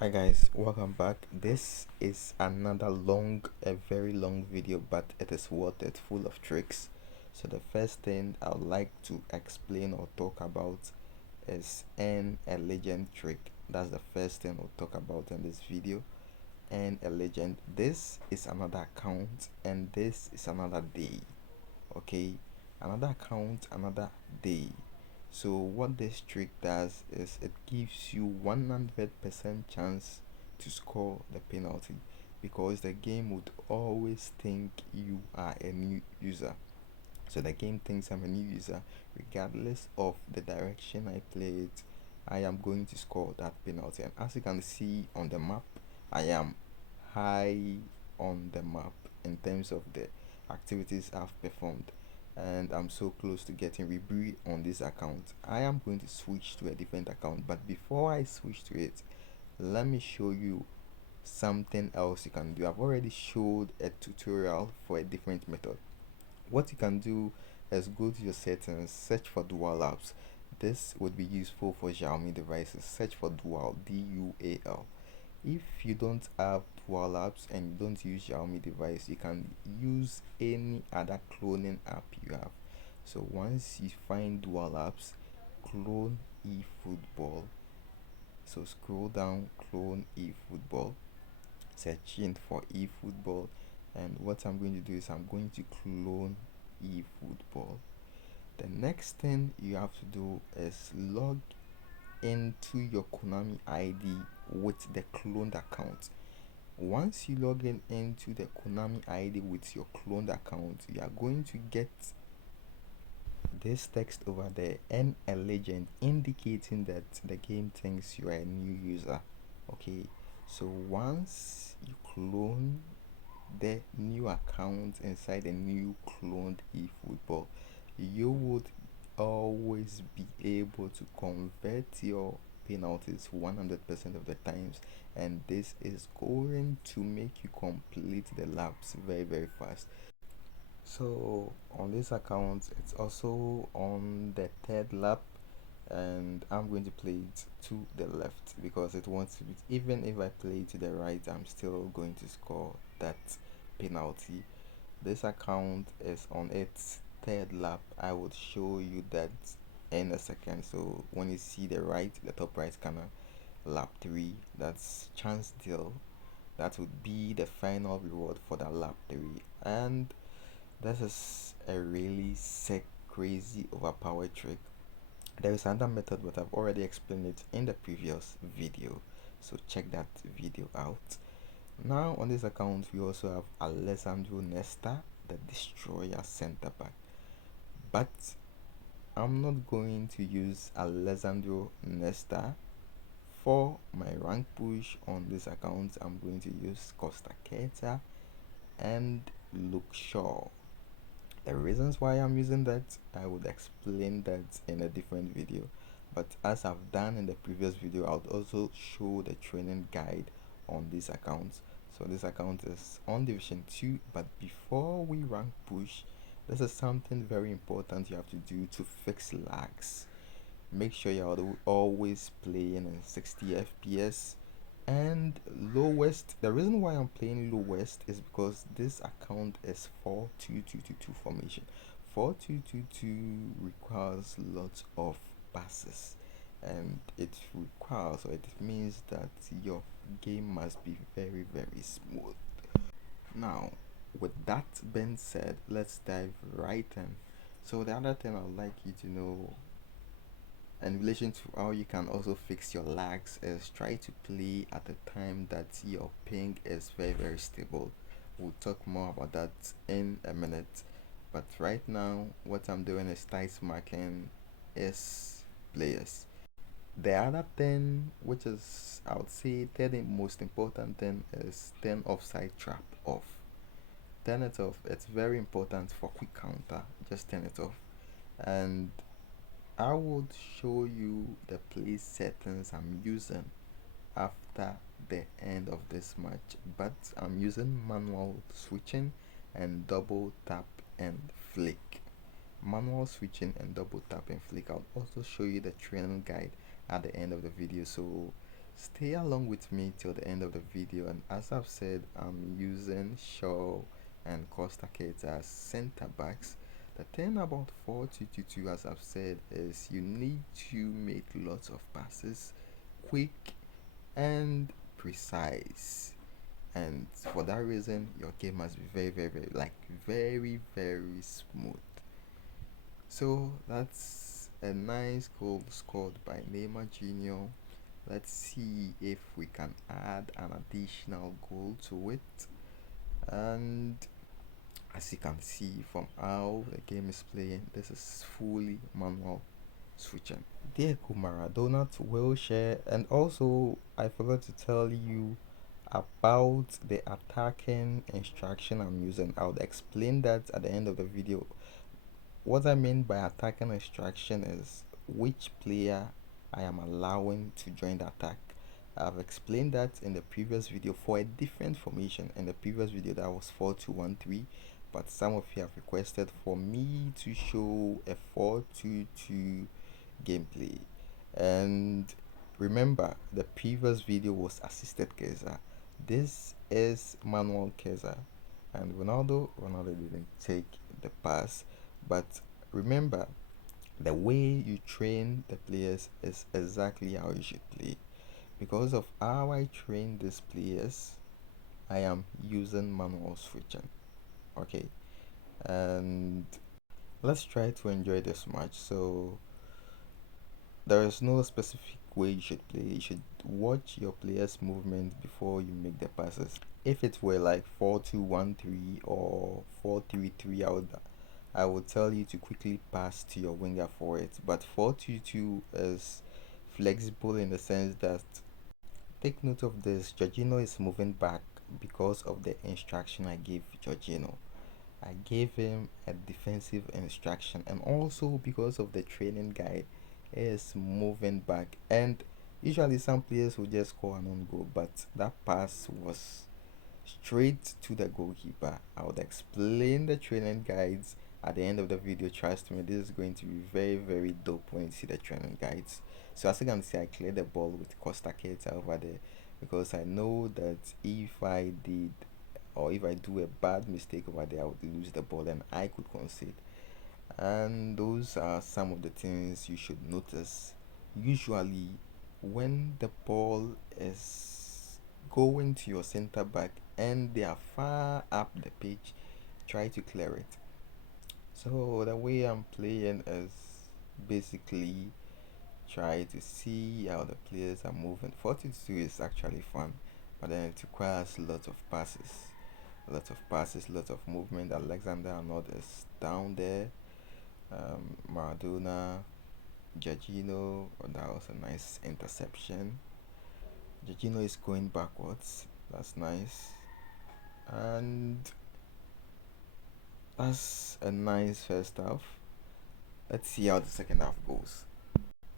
Hi guys, welcome back. This is another a very long video, but it is worth it, full of tricks. So the first thing I would like to explain or talk about is a legend trick. That's the first thing we'll talk about in this video. And a legend. This is another account, and this is another day. Okay, another account, another day. So what this trick does is it gives you 100% chance to score the penalty, because the game would always think you are a new user. So the game thinks I'm a new user. Regardless of the direction I play it, I am going to score that penalty. And as you can see on the map, I am high on the map in terms of the activities I've performed, and I'm so close to getting rebreed on this account. I am going to switch to a different account, but before I switch to it, let me show you something else you can do. I've already showed a tutorial for a different method. What you can do is go to your settings, search for dual apps. This would be useful for Xiaomi devices. Search for dual, dual. If you don't have dual apps and you don't use Xiaomi device, you can use any other cloning app you have. So once you find dual apps, clone efootball. So scroll down, clone efootball, searching for efootball, and what I'm going to do is I'm going to clone efootball. The next thing you have to do is log into your Konami ID with the cloned account. Once you log in into the Konami ID with your cloned account, you are going to get this text over there and a legend indicating that the game thinks you are a new user. Okay, so once you clone the new account inside the new cloned eFootball, you would always be able to convert your penalties 100% of the times, and this is going to make you complete the laps very fast. So on this account, it's also on the third lap, and I'm going to play it to the left because it wants to be. Even if I play to the right, I'm still going to score that penalty. This account is on its third lap. I would show you that in a second. So when you see the top right corner, lap 3, that's chance deal. That would be the final reward for that lap 3. And this is a really sick, crazy, overpowered trick. There is another method, but I've already explained it in the previous video, so check that video out. Now on this account, we also have Alessandro Nesta, the destroyer center back, but I'm not going to use Alessandro Nesta for my rank push on this account. I'm going to use Costa Keta and Luke Shaw. The reasons why I'm using that, I would explain that in a different video, but as I've done in the previous video, I'll also show the training guide on this account. So this account is on division 2, but before we rank push, this is something very important you have to do to fix lags. Make sure you're always playing in 60 fps and lowest. The reason why I'm playing lowest is because this account is 4-2-2-2 formation. 4-2-2-2 requires lots of passes, and it requires, or it means that your game must be very smooth. Now with that being said, let's dive right in. So the other thing I'd like you to know in relation to how you can also fix your lags is try to play at a time that your ping is very stable. We'll talk more about that in a minute, but right now what I'm doing is tight marking is players. The other thing, which is I would say third most important thing, is turn offside trap off. Turn it off. It's very important for quick counter. Just turn it off. And I would show you the play settings I'm using after the end of this match, but I'm using manual switching and double tap and flick. Manual switching and double tap and flick. I'll also show you the training guide at the end of the video, so Stay along with me till the end of the video, and as I've said, I'm using Shaw and Costa Kids as center backs. The thing about 4-2-2-2, as I've said, is you need to make lots of passes, quick and precise, and for that reason your game must be very smooth. So that's a nice goal scored by Neymar Jr. Let's see if we can add an additional goal to it. And as you can see from how the game is playing, this is fully manual switching. Diego Maradona to wheelchair. And also I forgot to tell you about the attacking instruction I'm using. I'll explain that at the end of the video. What I mean by attacking instruction is which player I am allowing to join the attack. I've explained that in the previous video for a different formation. In the previous video that was 4-2-1-3, but some of you have requested for me to show a 4-2-2 gameplay. And remember, the previous video was assisted Keza. This is manual Keza, and Ronaldo didn't take the pass. But remember, the way you train the players is exactly how you should play. Because of how I train these players, I am using manual switching. Okay, and let's try to enjoy this match. So there is no specific way you should play. You should watch your players' movement before you make the passes. If it were like 4-2-1-3 or 4-3-3, I would tell you to quickly pass to your winger for it. But 4-2-2 is flexible in the sense that, take note of this, Jorginho is moving back because of the instruction I gave Jorginho. I gave him a defensive instruction, and also because of the training guide is moving back. And usually some players will just score an own goal, but that pass was straight to the goalkeeper. I would explain the training guides at the end of the video. Trust me, this is going to be very dope when you see the training guides. So as you can see, I cleared the ball with Costa Keta over there because I know that if I did, or if I do a bad mistake over there, I would lose the ball and I could concede. And those are some of the things you should notice. Usually when the ball is going to your center back and they are far up the pitch, try to clear it. So the way I'm playing is basically try to see how the players are moving. 42 is actually fun, but then it requires lots of passes, lots of movement. Alexander Arnold is down there. Maradona, Jorginho, that was a nice interception. Jorginho is going backwards, that's nice. And that's a nice first half. Let's see how the second half goes.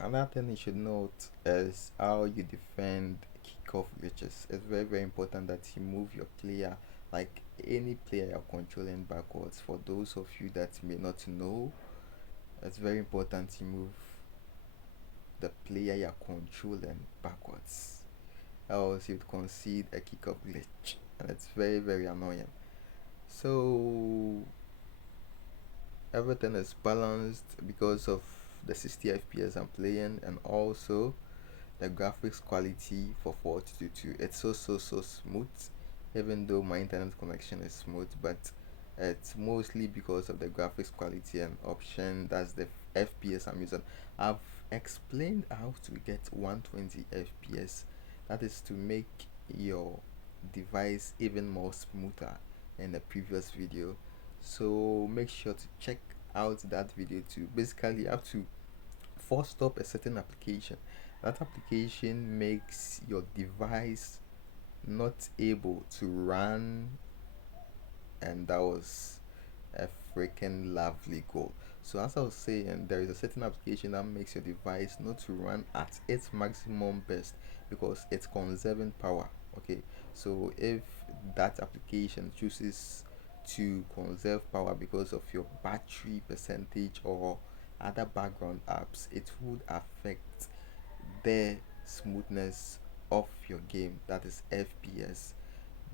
Another thing you should note is how you defend kickoff glitches. It's very important that you move your player, like any player you're controlling, backwards. For those of you that may not know, it's very important you move the player you're controlling backwards, else you'd concede a kickoff glitch, and it's very annoying. So everything is balanced because of the 60 fps I'm playing, and also the graphics quality for 422. It's so smooth, even though my internet connection is smooth, but it's mostly because of the graphics quality and option. That's the fps I'm using. I've explained how to get 120 fps. That is to make your device even more smoother in the previous video, so make sure to check out that video too. Basically, you have to force stop a certain application. That application makes your device not able to run, and that was a freaking lovely goal. So as I was saying, there is a certain application that makes your device not to run at its maximum best because it's conserving power. Okay, so if that application chooses to conserve power because of your battery percentage or other background apps, it would affect the smoothness of your game, that is FPS.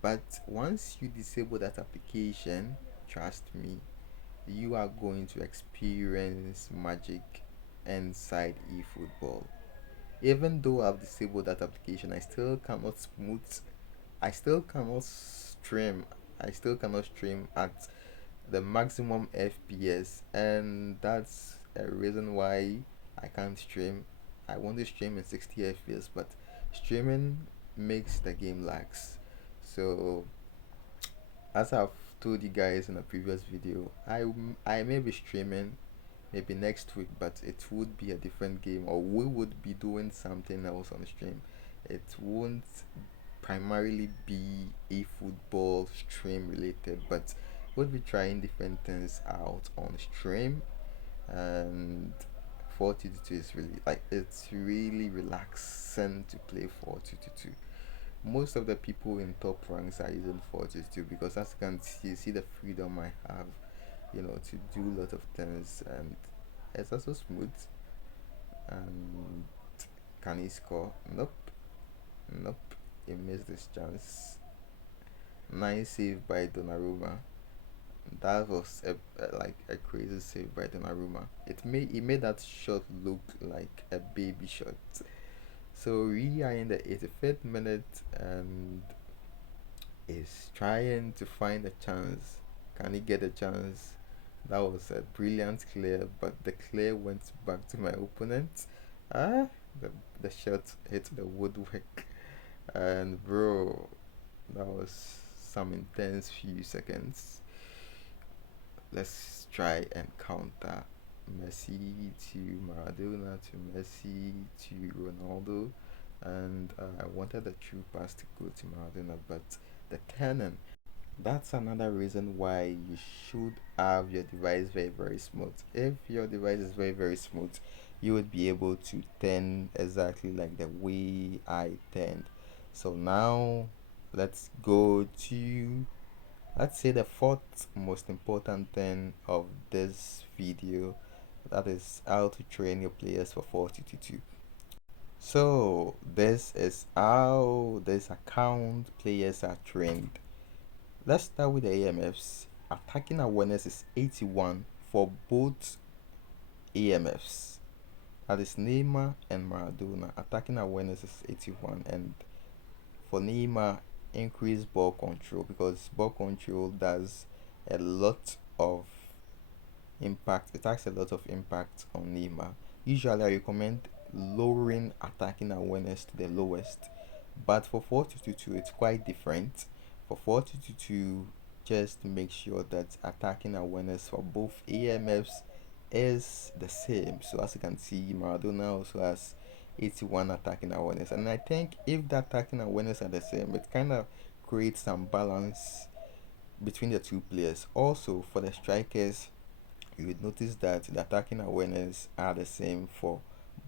But once you disable that application, trust me, you are going to experience magic inside eFootball. Even though I've disabled that application, I still cannot smooth, I still cannot stream, I still cannot stream at the maximum FPS, and that's a reason why I can't stream. I want to stream in 60 FPS, but streaming makes the game lags. So as I've told you guys in a previous video, I may be streaming maybe next week, but it would be a different game, or we would be doing something else on stream. It won't primarily be a football stream related, but we'll be trying different things out on stream. And 422 is really, like, it's really relaxing to play 422. Most of the people in top ranks are using 422 because, as you can see the freedom I have, to do a lot of things, and it's also smooth. And can he score? Nope. Nope. He missed this chance. Nice save by Donnarumma. That was like a crazy save by Donnarumma. It made that shot look like a baby shot. So we are in the 85th minute, and is trying to find a chance. Can he get a chance? That was a brilliant clear, but the clear went back to my opponent. Ah, the shot hit the woodwork, and bro, that was some intense few seconds. Let's try and counter. Messi to Maradona to Messi to Ronaldo, and I wanted the true pass to go to Maradona, but the turning. That's another reason why you should have your device very, very smooth. If your device is very, very smooth, you would be able to turn exactly like the way I turned. So now let's go to, let's say, the fourth most important thing of this video, that is how to train your players for 422. So this is how this account players are trained. Let's start with the AMFs. Attacking awareness is 81 for both AMFs. That is Neymar and Maradona. Attacking awareness is 81, and for Neymar, increase ball control, because ball control does a lot of impact. It has a lot of impact on Neymar. Usually I recommend lowering attacking awareness to the lowest, but for 422 it's quite different. For 422, just make sure that attacking awareness for both AMFs is the same. So as you can see, Maradona also has 81 attacking awareness, and I think if the attacking awareness are the same, it kind of creates some balance between the two players. Also, for the strikers, you would notice that the attacking awareness are the same for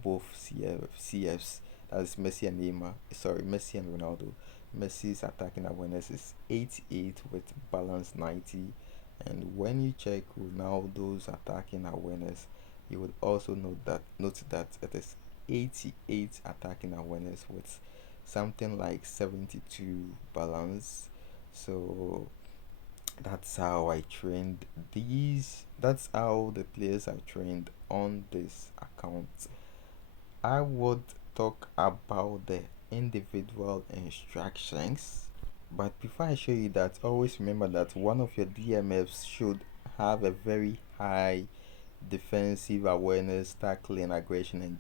both CFs. That's Messi and Neymar. Sorry, Messi and Ronaldo. Messi's attacking awareness is 88 with balance 90. And when you check Ronaldo's attacking awareness, you would also note that it is 88 attacking awareness with something like 72 balance. So that's how I trained these. That's how the players are trained on this account. I would talk about the individual instructions, but before I show you that, always remember that one of your DMFs should have a very high defensive awareness, tackling, aggression,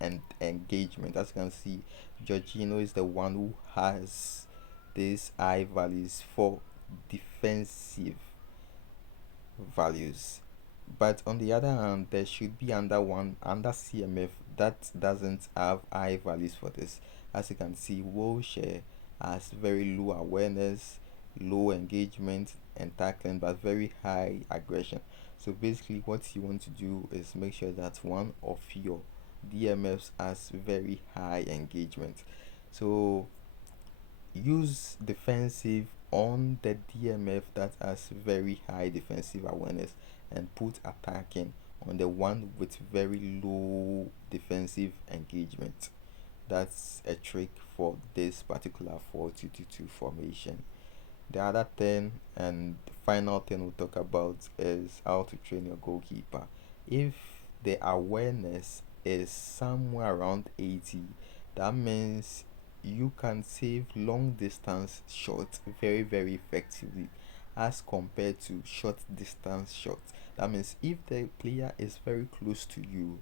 and engagement. As you can see, Jorginho is the one who has these high values for defensive values. But on the other hand, there should be under CMF that doesn't have high values for this. As you can see, Wilshere has very low awareness, low engagement and tackling, but very high aggression. So basically what you want to do is make sure that one of your DMFs has very high engagement. So use defensive on the DMF that has very high defensive awareness, and put attacking on the one with very low defensive engagement. That's a trick for this particular 4-2-2-2 formation. The other thing and final thing we'll talk about is how to train your goalkeeper. If the awareness is somewhere around 80, that means you can save long distance shots very effectively as compared to short distance shots. That means if the player is very close to you,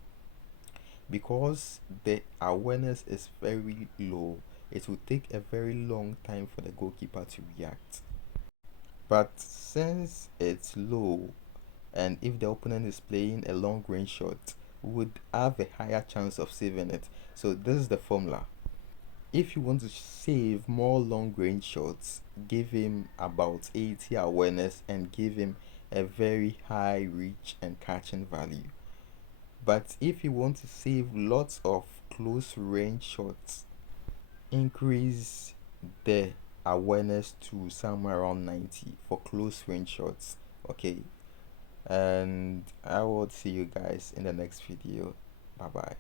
because the awareness is very low, it will take a very long time for the goalkeeper to react. But since it's low, and if the opponent is playing a long range shot, would have a higher chance of saving it. So this is the formula. If you want to save more long range shots, give him about 80 awareness and give him a very high reach and catching value. But if you want to save lots of close range shots, increase the awareness to somewhere around 90 for close range shots. Okay, and I will see you guys in the next video. Bye bye.